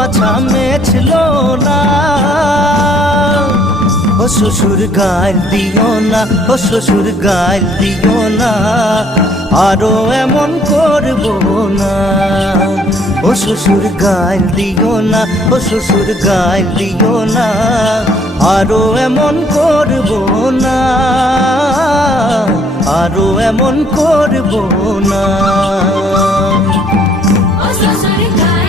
বাছা মেছল না। ও শ্বশুর গাল দিও না, ও শ্বশুর গাল দিও না, আরো এমন করব না। ও শ্বশুর গাল দিও না, ও শ্বশুর গাল দিও না, আরো এমন করব না, আরো এমন করব না। ও শ্বশুর গাল